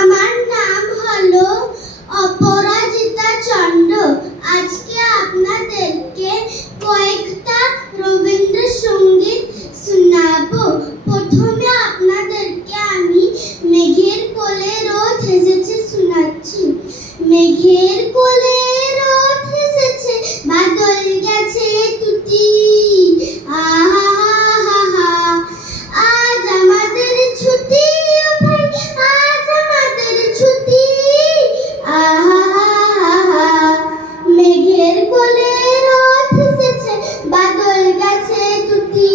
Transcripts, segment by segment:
আমার নাম হলো অপরাজিতা চন্দ্র। আজকে আপনাদেরকে কয়েকটা রবীন্দ্রসঙ্গীত শোনাবো। প্রথমে আপনাদেরকে আমি মেঘের কোলে রোদ হেসেছে শোনাচ্ছি। মেঘের কোলে রোদ হেসেছে, বাদল গেছে টুটি। আজ আমাদের ছুটি, আজ আমাদের ছুটি। মেঘের কোলে রোদ হেসেছে, বাদল গেছে টুটি।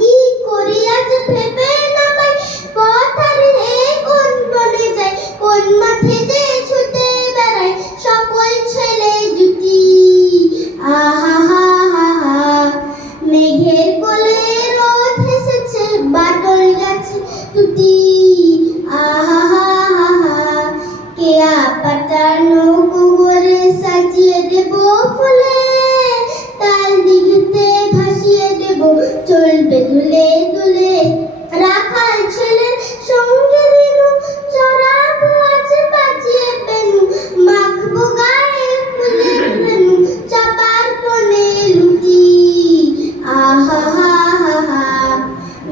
কি করি আজ ভেবে না পাই, পথ হারিয়ে কোন বনে যাই, কোন মাঠে যে ছুটে বেড়াই সকল ছেলে জুটি। মেঘের কোলে রোদ হেসেছে, বাদল গেছে টুটি। কেয়া পাতার নৌকো করে সাজিয়ে দেব ফুলে, তাল দিঘিতে ভাসিয়ে দেব চলবে দুলে দুলে। রাখাল ছেলের সঙ্গে দিনু চড়াবো আজ বাজিয়ে বেনু, মাখবো গায়ে ফুলের রেনু, চাপার কোণে লুটি।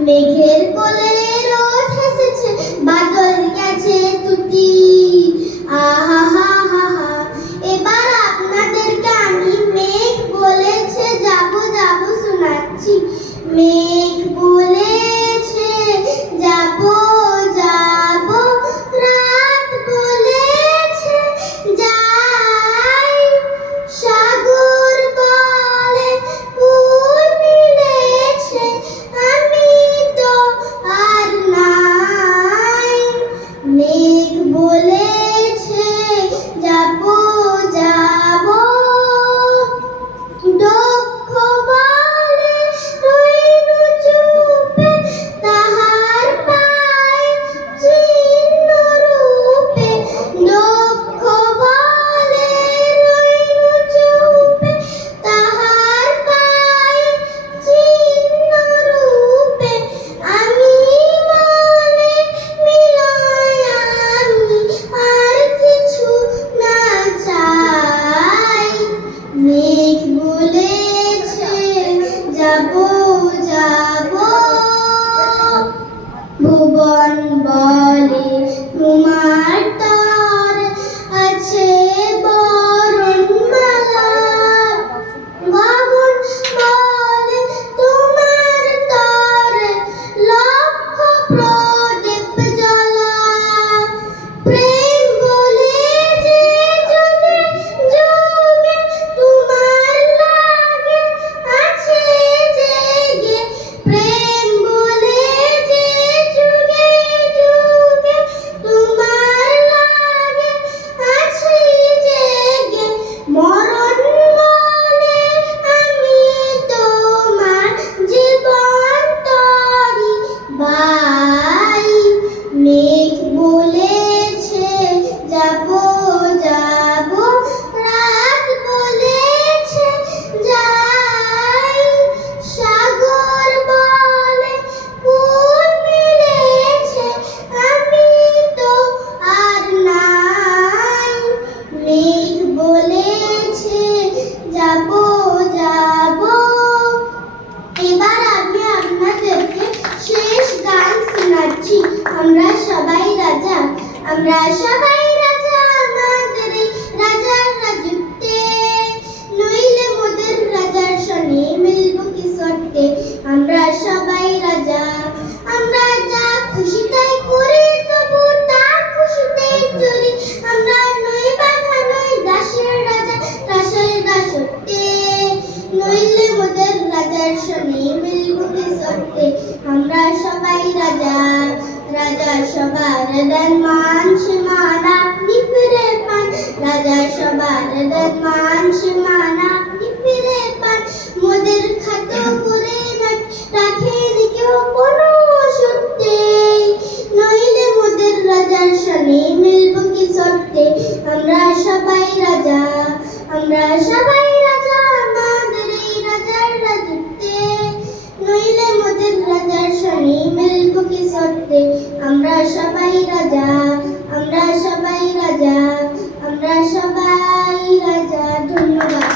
মেঘের কোলে রোদ হেসেছে, বাদল গেছে টুটি। এবার আপনাদেরকে আমি মেঘ বলেছে যাবো যাবো শোনাচ্ছি। মেঘ বলেছে যাবো যাবো, রাত বলেছে যাই, সাগর বলে ফুল মিলেছে, আমি তো আর নাই। মেঘ বলেছে যাবো যাবো, দক্ষ বলে রইনু চুপে, তাহার পায় চিহ্ন রূপে। দক্ষ বলে রইনু চুপে, তাহার পায় চিহ্ন রূপে। আমি মনে মিলয় আমি আর কিছু না চাই। মেঘ বলেছে যাবো যাবো, ভুবন বলে তোমার তর আছে বরণমালা। গগন বলে তোমার তরে লক্ষ প্রদীপ জ্বলা। প্রেম বলে যে যুগে যুগে তোমার লাগে আছে জেগে। প্রেম বলে যে যুগে যুগে তোমার লাগে আছে জেগে। মরণ বলে আমি তোমার জীবন তরি বাই। মেঘ বলেছে যাবো যাবো, রাত বলেছে যাই, সাগর বলে ফুল মিলেছে, আমি তো আর নাই। মেঘ বলেছে যাবো যাবো। এবার আমি আপনাদেরকে শেষ গান শোনাচ্ছি। আমরা সবাই রাজা, আমরা সবাই রাজা আমাদের এই রাজার রাজত্বে, নইলে মোদের রাজার সনে মিলবো কি সত্যে। আমরা সবাই রাজা, আমরা যা খুশি তাই করি, তবু তার খুশিতেই চলি। আমরা নই বাধা নই দাসের রাজা, দাসের দাসত্বে, নইলে মোদের রাজার সনে মিলবো কি সত্যে। আমরা সবাই রাজা, রাজা সবার দেন মান সম্মান আপনি ফিরে পান। রাজা সবার দেন মান সম্মান আপনি ফিরে পান। মোদের খাত করে রাখেন কেউ কোনো সত্যে, নইলে মোদের রাজার সনে মিলবো কি সত্যে। আমরা সবাই রাজা, আমরা সবাই রাজা আমাদের এই রাজার রাজত্বে, নইলে মোদের রাজার সবাই রাজা, আমরা সবাই রাজা, আমরা সবাই রাজা। ধন্যবাদ।